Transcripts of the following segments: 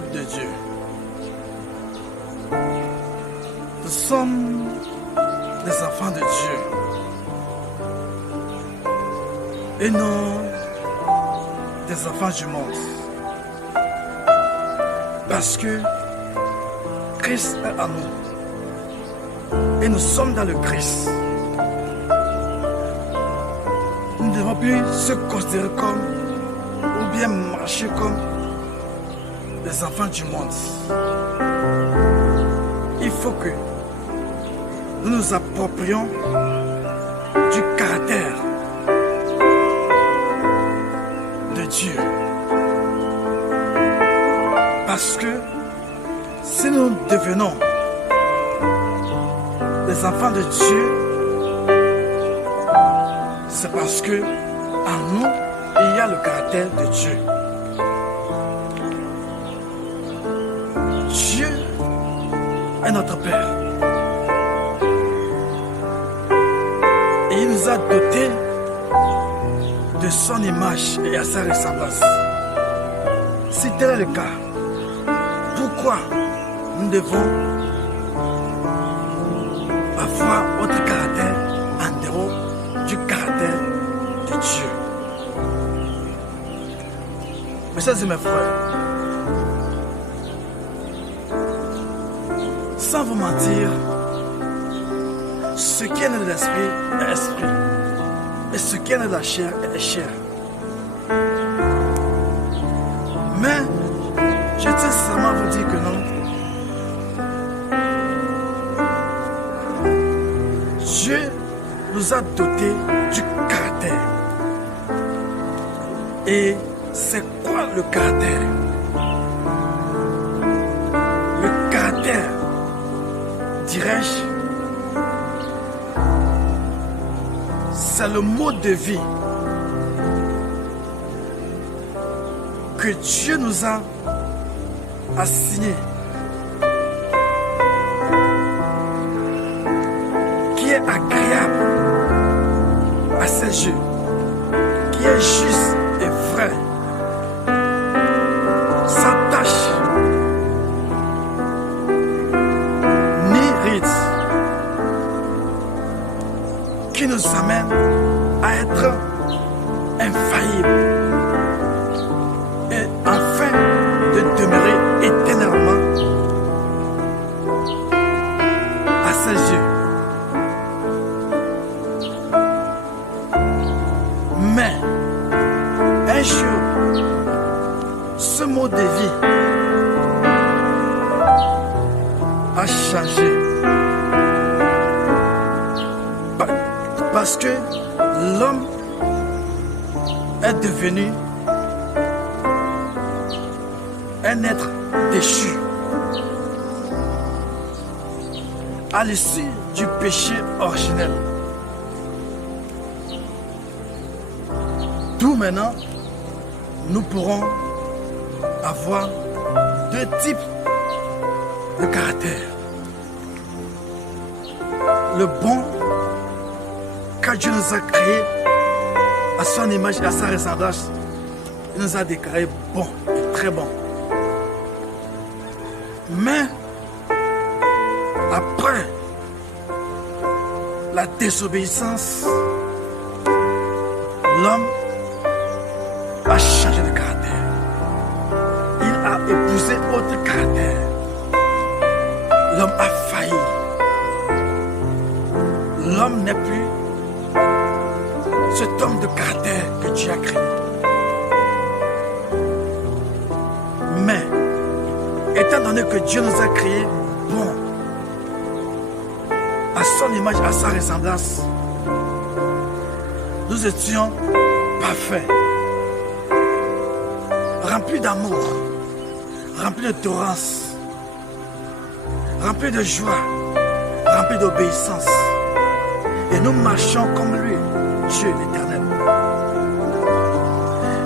peuple de Dieu. Nous sommes des enfants de Dieu. Et non des enfants du monde. Parce que Christ est en nous. Et nous sommes dans le Christ. Nous ne devons plus se considérer comme, ou bien marcher comme des enfants du monde. Il faut que nous nous approprions du caractère de Dieu. Parce que si nous devenons des enfants de Dieu, c'est parce que en nous, il y a le caractère de Dieu. Dieu est notre Père. Et il nous a dotés de son image et à sa ressemblance. Si tel est le cas, pourquoi nous devons avoir notre caractère en dehors du caractère de Dieu? Mes chers et mes frères, sans vous mentir, ce qui est né de l'esprit est esprit, et ce qui est né de la chair est chair. Mais je tiens seulement à vous dire que non. Dieu nous a dotés du caractère. Et c'est quoi le caractère? Le caractère, dirais-je, c'est le mode de vie que Dieu nous a assigné, qui est agréable à ses yeux, qui est juste et vrai, sans tache ni ride, qui nous amène à être infaillibles et afin de demeurer éternellement à ses yeux. Mais un jour, ce mode de vie a changé. Parce que l'homme est devenu un être déchu à l'issue du péché originel. D'où maintenant, nous pourrons avoir deux types de caractère. Le bon, car Dieu nous a créés à son image et à sa ressemblance. Il nous a déclaré bon et très bon. Mais après la désobéissance, l'homme a changé de caractère. Il a épousé autre caractère. L'homme a failli. L'homme n'est plus cet homme de caractère que Dieu a créé. Mais, étant donné que Dieu nous a créés bons, à son image, à sa ressemblance, nous étions parfaits, remplis d'amour, remplis de tolérance, remplis de joie, remplis d'obéissance. Et nous marchons comme lui, Dieu l'Éternel.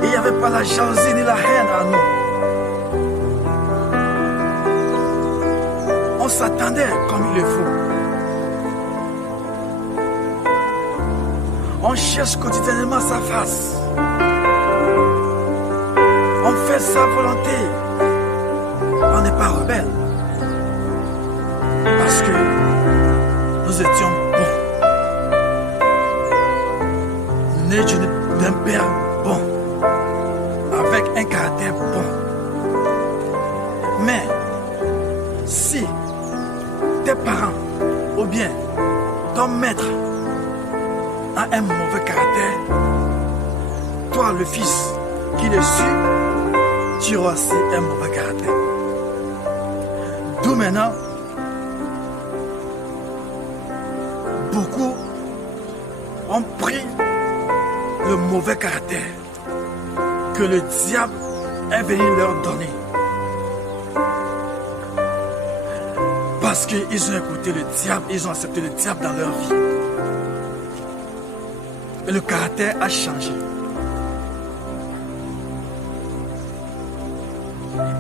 Et il n'y avait pas la jalousie ni la haine à nous. On s'attendait comme il le faut. On cherche quotidiennement sa face. On fait sa volonté. pas rebelles. Parce que nous étions bons. Nés d'un père bon. Avec un caractère bon. Mais si tes parents ou bien ton maître a un mauvais caractère, toi le fils qui le suit, tu auras aussi un mauvais caractère. D'où maintenant, beaucoup ont pris le mauvais caractère que le diable est venu leur donner. Parce qu'ils ont écouté le diable, ils ont accepté le diable dans leur vie. Et le caractère a changé.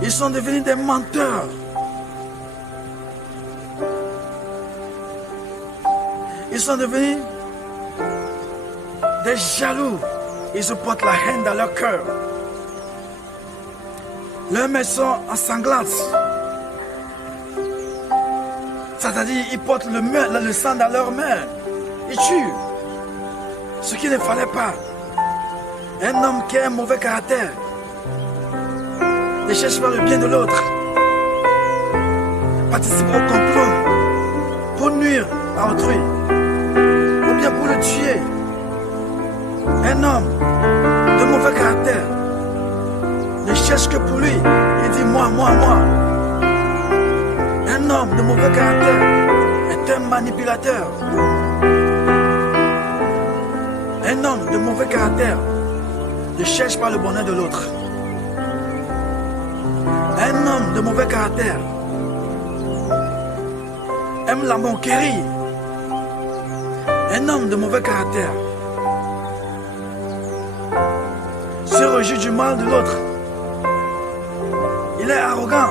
Ils sont devenus des menteurs. Ils sont devenus des jaloux. Ils se portent la haine dans leur cœur. Leurs mains sont ensanglantes. C'est-à-dire, ils portent le sang dans leurs mains. Ils tuent. Ce qu'il ne fallait pas. Un homme qui a un mauvais caractère ne cherche pas le bien de l'autre. Participe au complot pour nuire à autrui. Ou bien pour le tuer. Un homme de mauvais caractère ne cherche que pour lui. Il dit moi, moi, moi. Un homme de mauvais caractère est un manipulateur. Un homme de mauvais caractère ne cherche pas le bonheur de l'autre. Un homme de mauvais caractère aime la moquerie. Un homme de mauvais caractère se réjouit du mal de l'autre. Il est arrogant.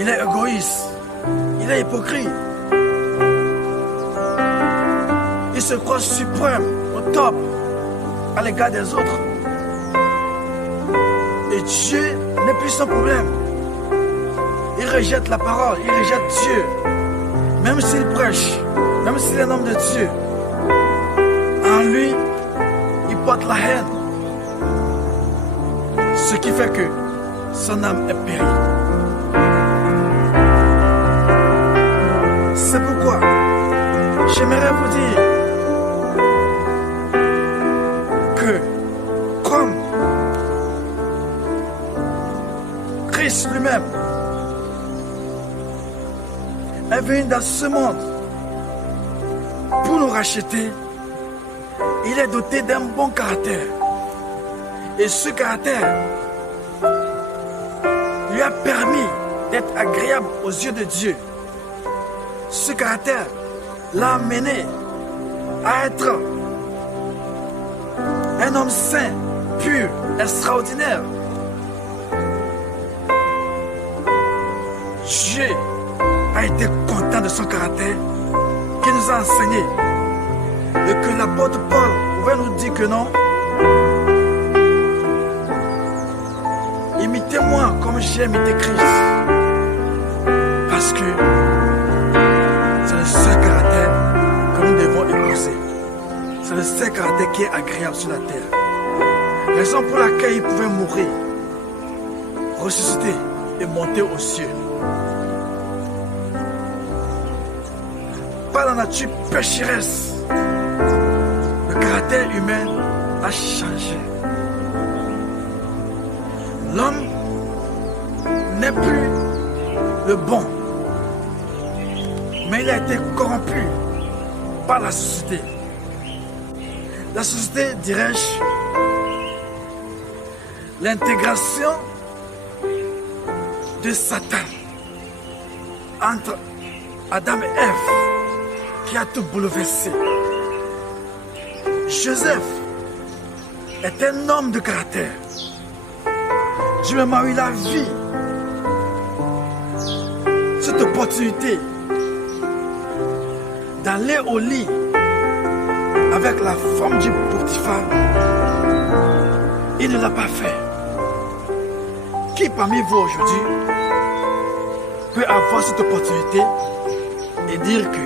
Il est égoïste. Il est hypocrite. Il se croit suprême, au top, à l'égard des autres. Et Dieu n'est plus son problème. Il rejette la parole, il rejette Dieu. Même s'il prêche, même s'il est un homme de Dieu, en lui, il porte la haine. Ce qui fait que son âme est périe. C'est pourquoi j'aimerais vous dire que comme Christ lui-même est venu dans ce monde pour nous racheter, il est doté d'un bon caractère. Et ce caractère lui a permis d'être agréable aux yeux de Dieu. Ce caractère l'a amené à être un homme saint, pur, extraordinaire. Dieu a été content de son caractère qu'il nous a enseigné. Et que l'apôtre Paul pouvait nous dire que non. Imitez-moi comme j'ai imité Christ. Parce que c'est le seul caractère que nous devons épouser. C'est le seul caractère qui est agréable sur la terre. Raison pour laquelle il pouvait mourir, ressusciter et monter aux cieux. Par la nature pécheresse, le caractère humain a changé. L'homme n'est plus le bon, mais il a été corrompu par la société. La société, dirais-je, l'intégration de Satan entre Adam et Ève qui a tout bouleversé. Joseph est un homme de caractère. Dieu m'a eu la vie, cette opportunité d'aller au lit avec la femme du Potiphar. Il ne l'a pas fait. Qui parmi vous aujourd'hui peut avoir cette opportunité et dire que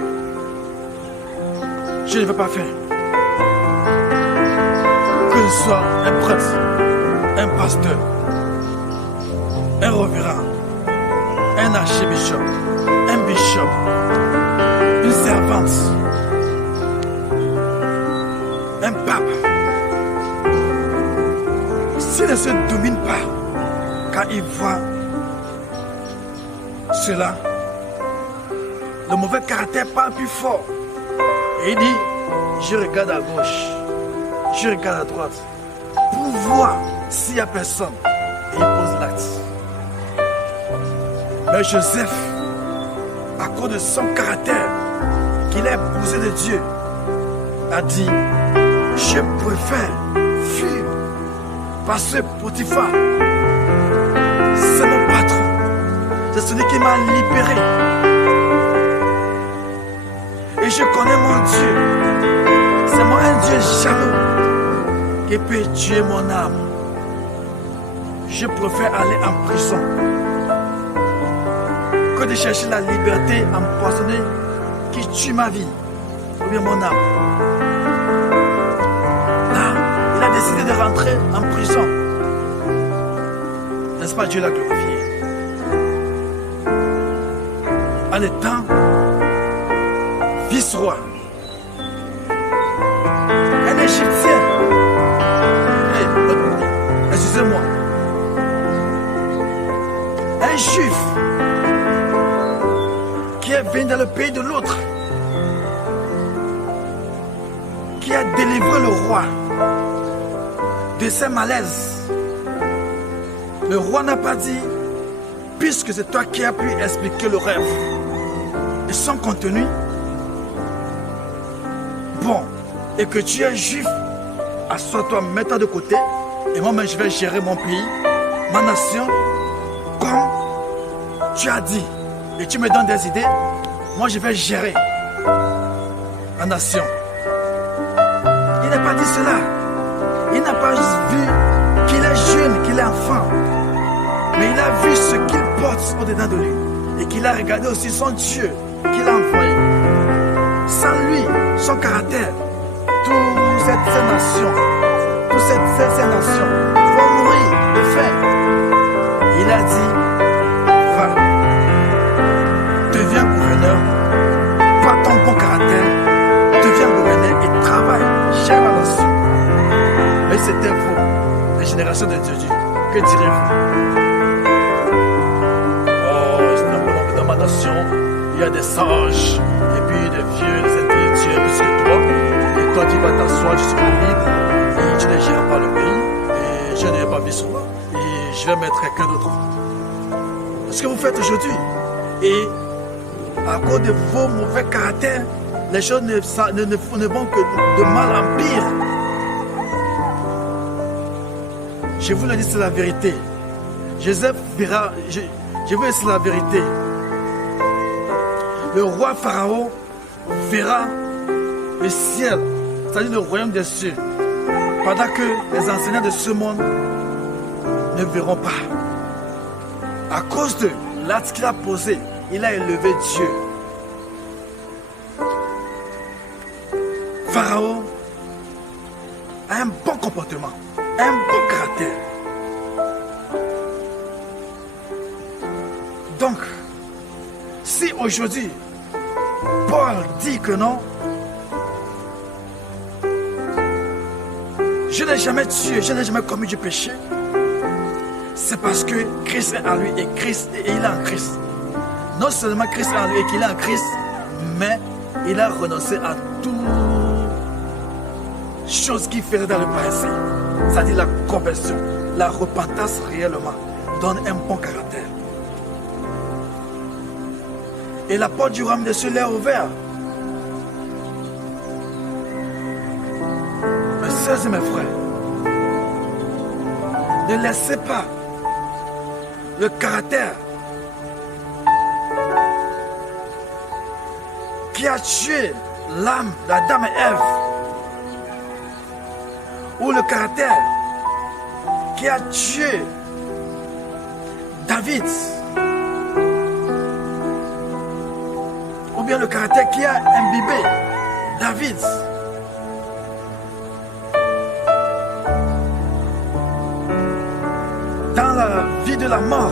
je ne veux pas faire. Que ce soit un prêtre, un pasteur, un reverend, un archibishop, un bishop, une servante, un pape, s'il ne se domine pas quand il voit cela, le mauvais caractère parle plus fort. Et il dit, je regarde à gauche, je regarde à droite, pour voir s'il n'y a personne. Et il pose l'acte. Mais Joseph, à cause de son caractère, qu'il est épousé de Dieu, a dit, je préfère fuir parce que Potiphar, c'est mon patron, c'est celui qui m'a libéré. Et je connais mon Dieu, c'est moi un Dieu jaloux qui peut tuer mon âme. Je préfère aller en prison que de chercher la liberté empoisonnée qui tue ma vie, ou bien mon âme. Là, il a décidé de rentrer en prison. N'est-ce pas, Dieu l'a glorifié. En étant vice-roi, un Égyptien, excusez-moi, un juif qui est venu dans le pays de l'autre, qui a délivré le roi de ses malaises. Le roi n'a pas dit, puisque c'est toi qui as pu expliquer le rêve et son contenu, bon, et que tu es juif, assois-toi, mets-toi de côté, et moi-même je vais gérer mon pays, ma nation, comme tu as dit, et tu me donnes des idées, moi je vais gérer la nation. Il n'a pas dit cela. Il n'a pas vu qu'il est jeune, qu'il est enfant, mais il a vu ce qu'il porte au-dedans de lui, et qu'il a regardé aussi son Dieu qu'il a envoyé. Sans lui, son caractère, toutes ces nations, ces nations vont mourir de faim. Il a dit, va, deviens gouverneur, par ton bon caractère, deviens gouverneur et travaille, gère la nation. Mais c'était vous, la génération de Dieu. Que direz-vous? Oh, dans ma nation, il y a des sages, et puis des vieux, des intellectuels, plus que toi. Et toi, tu vas t'asseoir, tu seras libre, et tu ne géreras pas le pays, et je n'ai pas vice-roi, et je vais mettre quelqu'un d'autre. C'est ce que vous faites aujourd'hui. Et à cause de vos mauvais caractères, les choses ne vont que de mal en pire. Je vous le dis, c'est la vérité. Joseph verra, je vous dis, c'est la vérité. Le roi Pharaon verra le ciel, c'est-à-dire le royaume des cieux, pendant que les enseignants de ce monde ne verront pas. À cause de l'acte qu'il a posé, il a élevé Dieu. Pharaon a un bon comportement, un bon caractère. Donc, si aujourd'hui, Paul dit que non, je n'ai jamais tué, je n'ai jamais commis du péché, c'est parce que Christ est en lui et il est en Christ. Non seulement Christ est en lui et qu'il est en Christ, mais il a renoncé à toute chose qu'il faisait dans le passé. C'est-à-dire la conversion, la repentance réellement donne un bon caractère. Et la porte du royaume des cieux est ouverte. Mes sœurs et mes frères, ne laissez pas le caractère qui a tué l'âme d'Adam et Ève, ou le caractère qui a tué David, ou bien le caractère qui a imbibé David. Dans la vie de la mort,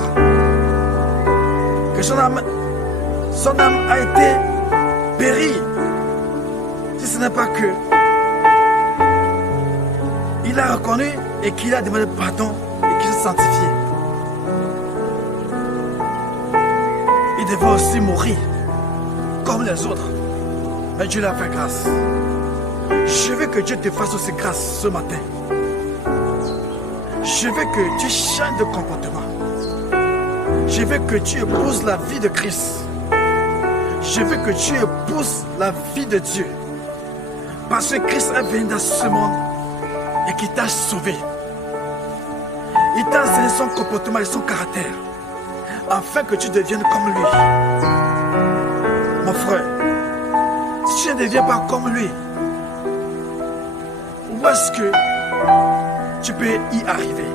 que son âme a été périe. Si ce n'est pas que il a reconnu et qu'il a demandé pardon et qu'il s'est sanctifié. Il devait aussi mourir comme les autres. Mais Dieu l'a fait grâce. Je veux que Dieu te fasse aussi grâce ce matin. Je veux que tu changes de comportement. Je veux que tu épouses la vie de Christ. Je veux que tu épouses la vie de Dieu. Parce que Christ est venu dans ce monde et qui t'a sauvé. Il t'a enseigné son comportement et son caractère, afin que tu deviennes comme lui. Mon frère, si tu ne deviens pas comme lui, où est-ce que tu peux y arriver?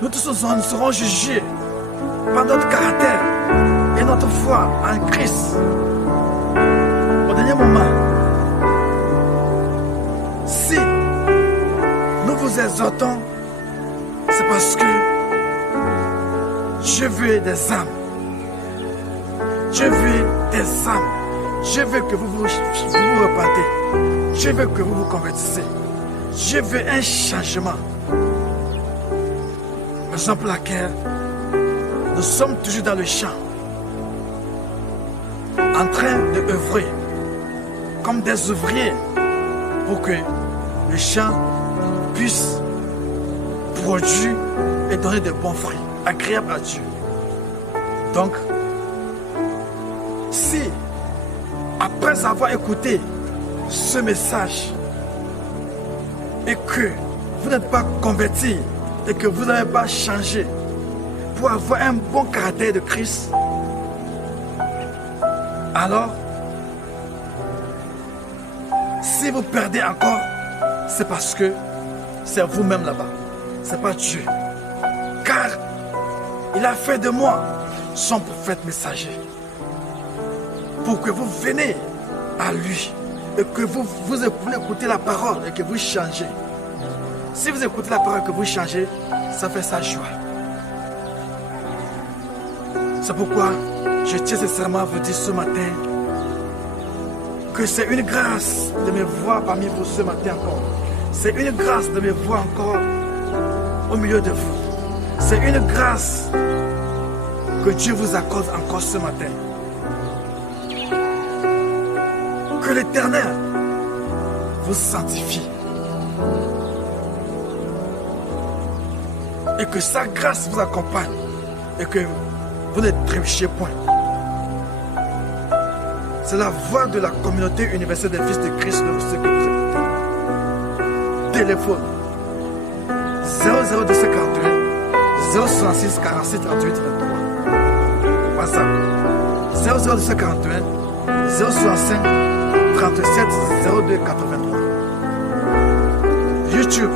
Nous tous nous serons jugés par notre caractère et notre foi en Christ. Au dernier moment, si nous vous exhortons, c'est parce que je veux des âmes. Je veux des âmes. Je veux que vous vous repentez. Je veux que vous vous convertissez. Je veux un changement. Raison pour laquelle nous sommes toujours dans le champ, en train de œuvrer comme des ouvriers pour que le champ puisse produire et donner de bons fruits, agréables à Dieu. Donc, si après avoir écouté ce message et que vous n'êtes pas converti et que vous n'avez pas changé pour avoir un bon caractère de Christ, alors si vous perdez encore, c'est parce que c'est vous-même là-bas, c'est pas Dieu. Car il a fait de moi son prophète messager pour que vous venez à lui et que vous écoutez la parole et que vous changez. Si vous écoutez la parole et que vous changez, ça fait sa joie. C'est pourquoi je tiens sincèrement à vous dire ce matin que c'est une grâce de me voir parmi vous ce matin encore. C'est une grâce de me voir encore au milieu de vous. C'est une grâce que Dieu vous accorde encore ce matin. Que l'Éternel vous sanctifie. Et que sa grâce vous accompagne. Et que vous ne trébuchez point. C'est la voix de la communauté universelle des fils de Christ de ce que vous écoutez. Téléphone 00241 066 46 38 23. WhatsApp 00241 065 37 02 83. YouTube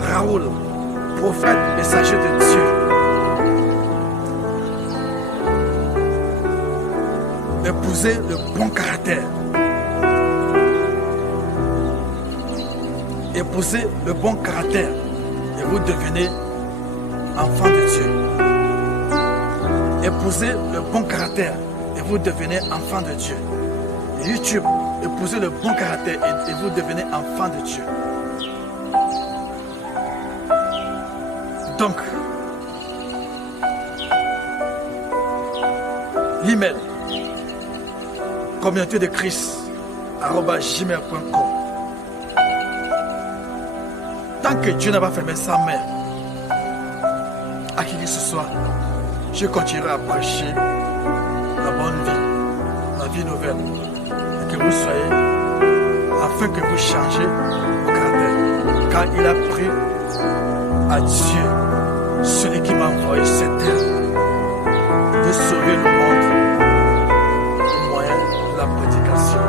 Raoul, prophète messager de Dieu. Épousez le bon caractère. Épousez le bon caractère et vous devenez enfant de Dieu. Épousez le bon caractère et vous devenez enfant de Dieu. YouTube, épousez le bon caractère et vous devenez enfant de Dieu. Donc, l'email communauté de Christ @gmail.com. Tant que Dieu n'a pas fermé sa main à qui que ce soit, je continuerai à prêcher la bonne vie, la vie nouvelle, et que vous soyez, afin que vous changez vos caractères, car il a pris à Dieu, celui qui m'a envoyé cette terre, de sauver le monde au moyen de la prédication.